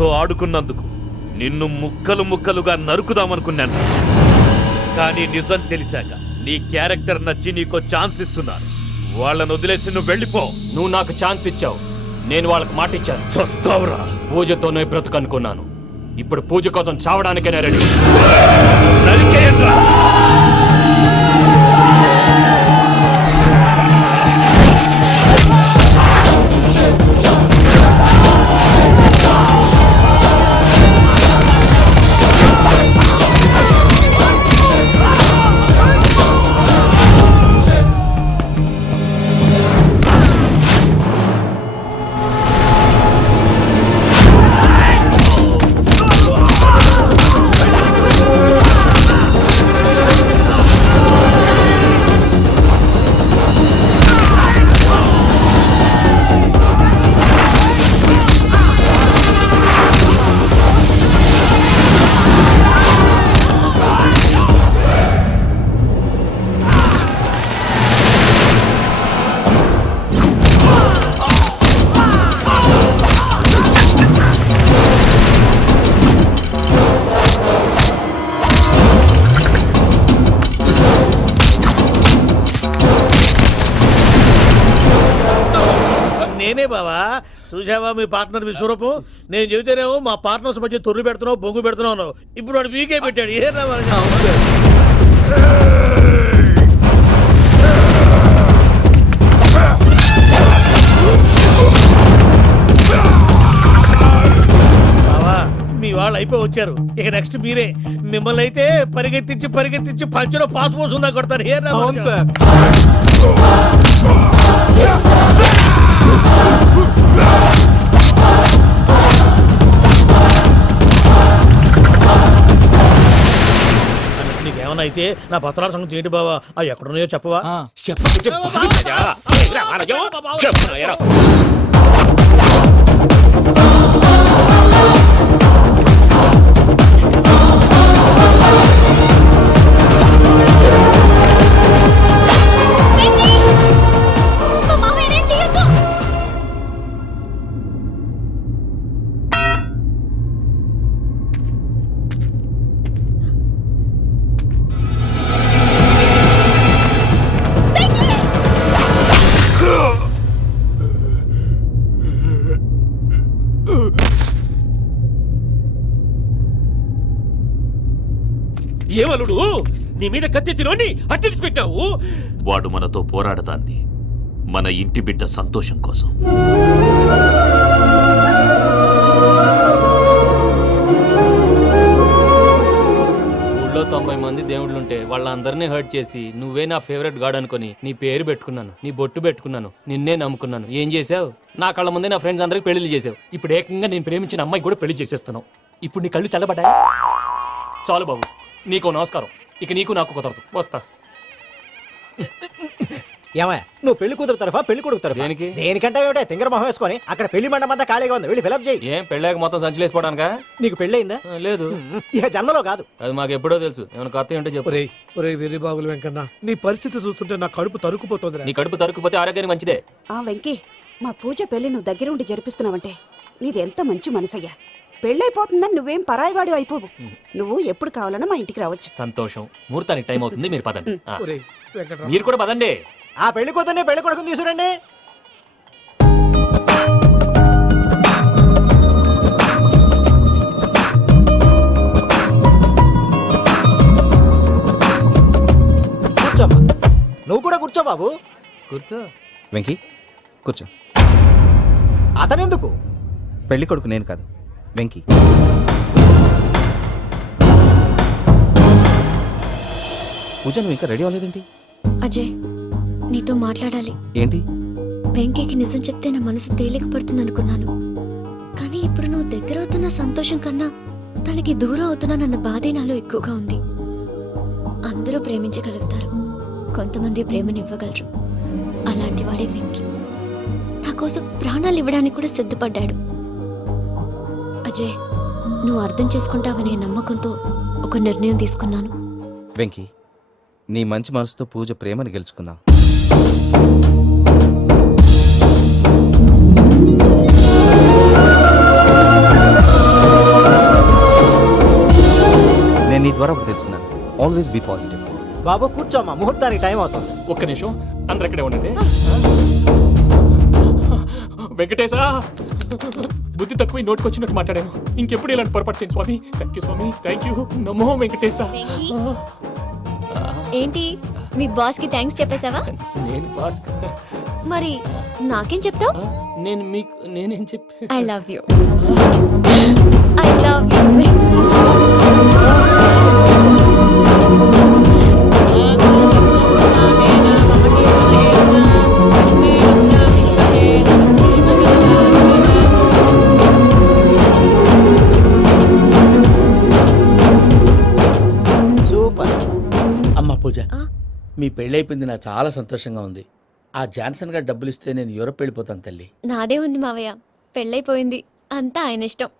నాతో ఆడుకున్నందుకు నిన్ను ముక్కలు ముక్కలుగా నరుకుదామనుకున్నాను. కానీ నిజం తెలిసాక నీ క్యారెక్టర్ నచ్చి నీకో ఛాన్స్ ఇస్తున్నాను. వాళ్ళను వదిలేసి నువ్వు వెళ్ళిపో. నువ్వు నాకు ఛాన్స్ ఇచ్చావు, నేను వాళ్ళకి మాట ఇచ్చాను. చస్తావురా. పూజతోనే బ్రతుకనుకున్నాను, ఇప్పుడు పూజ కోసం చావడానికే రెడీ. నరికేయండ్రా. నేనే బావా. చూసావా మీ పార్ట్నర్ విశ్వరూపం? నేను చెబితేనేమో మా పార్ట్నర్స్ మధ్య తొర్రు పెడుతున్నావు, బొంగు పెడుతున్నావు. ఇప్పుడు వాడు వీకే పెట్టాడు. ఏ బావా, మీ వాళ్ళు అయిపోయి వచ్చారు. ఇక నెక్స్ట్ మీరే. మిమ్మల్ని అయితే పరిగెత్తించి పంచలో పాస్ పోసుందా కొడతారు. ఏ సార్ నీకేమన్నా అయితే నా పత్రాల సంగతి ఏంటి బావా? అవి ఎక్కడున్నాయో చెప్పవా? ఏమలుడు, నీ మీద కత్తిలోని అట్టెలిసి పెట్టావు. వాడు మనతో పోరాడతాంది మన ఇంటి బిడ్డ సంతోషం కోసం. ఊళ్ళో 90 మంది దేవుళ్ళుంటే వాళ్ళందరినీ హర్ట్ చేసి నువ్వే నా ఫేవరెట్ గాడ్ అనుకుని నీ పేరు పెట్టుకున్నాను, నీ బొట్టు పెట్టుకున్నాను, నిన్నే నమ్ముకున్నాను. ఏం చేసావు? నా కళ్ళ ముందే నా ఫ్రెండ్స్ అందరికి పెళ్లి చేసావు. ఇప్పుడు ఏకంగా నేను ప్రేమించిన అమ్మాయి కూడా పెళ్లి చేసేస్తున్నావు. ఇప్పుడు నీ కళ్ళు చల్లబడ్డాయి. చాలు బాబు, నీకు నమస్కారం. ఇక నీకు నాకు కుదరదు. వస్తా. ఏమయ్య, నువ్వు పెళ్లి కూతురు తరఫా పెళ్లి కొడుకు తరఫా? దేనికి? దేనికంటే ఏమిటో తింగర మొహం వేసుకొని అక్కడ పెళ్లి మండపం అంతా ఖాళీగా ఉంది, వెళ్ళి ఫిలప్ చేయి. ఏం పెళ్ళాక మొత్తం సంచలేసిపోవడానికా? నీకు పెళ్ళయిందా? లేదు. ఇక జన్మలో కాదు. అది మాకు ఎప్పుడో తెలుసు. ఏమైనా కొత్త ఏంటో చెప్పు. ఒరే వెర్రి బాగులు వెంకన్న, నీ పరిస్థితి చూస్తుంటే నా కడుపు తరుక్కుపోతుంది. నీ కడుపు తరుక్కుపోతే ఆరోగ్యానికి మంచిదే. వెంకీ, మా పూజ పెళ్లి నువ్వు దగ్గర ఉండి జరిపిస్తున్నావంటే నీది ఎంత మంచి మనసయ్యా. పెళ్ళైపోతుందని నువ్వేం పరాయివాడి అయిపోవు. నువ్వు ఎప్పుడు కావాలన్నా మా ఇంటికి రావచ్చు. సంతోషం. ముహూర్తానికి టైం అవుతుంది, మీరు పదండి. వెంకట్రావు, మీరు కూడా పదండి. ఆ పెళ్లి కూతుర్ని పెళ్లి కొడుకుని తీసుకురండి. కూర్చోమ్మా. నువ్వు కూడా కూర్చో బాబు. కూర్చో. వెంకీ కూర్చో. అతనెందుకు? పెళ్లి కొడుకు నేను కాదు, వెంకీ. పూజ, నువ్వు ఇంకా రెడీ అవ్వలేదేంటి? అజయ్, నీతో మాట్లాడాలి. ఏంటి? వెంకీకి నిజం చెప్తే నా మనసు తేలిక పడుతుంది అనుకున్నాను. కానీ ఇప్పుడు నువ్వు దగ్గర అవుతున్న సంతోషం కన్నా తనకి దూరం అవుతున్నానన్న బాధే నాలో ఎక్కువగా ఉంది. అందరూ ప్రేమించగలుగుతారు, కొంతమంది ప్రేమనివ్వగలరు. అలాంటి వాడే వెంకీ. నా కోసం ప్రాణాలు ఇవ్వడానికి కూడా సిద్ధపడ్డాడు. అజయ్, నువ్వు అర్థం చేసుకుంటావనే నమ్మకంతో ఒక నిర్ణయం తీసుకున్నాను. వెంకీ, నీ మంచి మనసుతో పూజ ప్రేమని గెలుచుకుందాం. నీ ద్వారా ఒకటి తెలుసుకున్నాను, ఆల్వేస్ బీ పాజిటివ్. బాబు కూర్చోమ్మా, ముహూర్తానికి టైం అవుతుంది. ఒక్క నిమిషం, అందరు ఇక్కడే ఉండండి. వెంకటేశా, బుద్ధి తక్కువ నోటికి వచ్చినట్టు మాట్లాడాను. ఇంకెప్పుడు ఇలాంటి పొరపాటు చేయండి స్వామి. థ్యాంక్ యూ స్వామి, థ్యాంక్ యూ. నమో వెంకటేశా. ఏంటి మీ బాస్ కి థ్యాంక్స్ చెప్పేశావా? నేను బాస్ మరి నాకేం చెప్తావు? నేను మీకు నేనేం చెప్పి I love you. I love you. Super. అమ్మ పూజ, మీ పెళ్ళైపోయింది నాకు చాలా సంతోషంగా ఉంది. ఆ జాన్సన్ గారు డబ్బులు ఇస్తే నేను యూరోప్ వెళ్ళిపోతాను తల్లి. నాదే ఉంది మావయ్య, పెళ్ళైపోయింది, అంతా ఆయన ఇష్టం.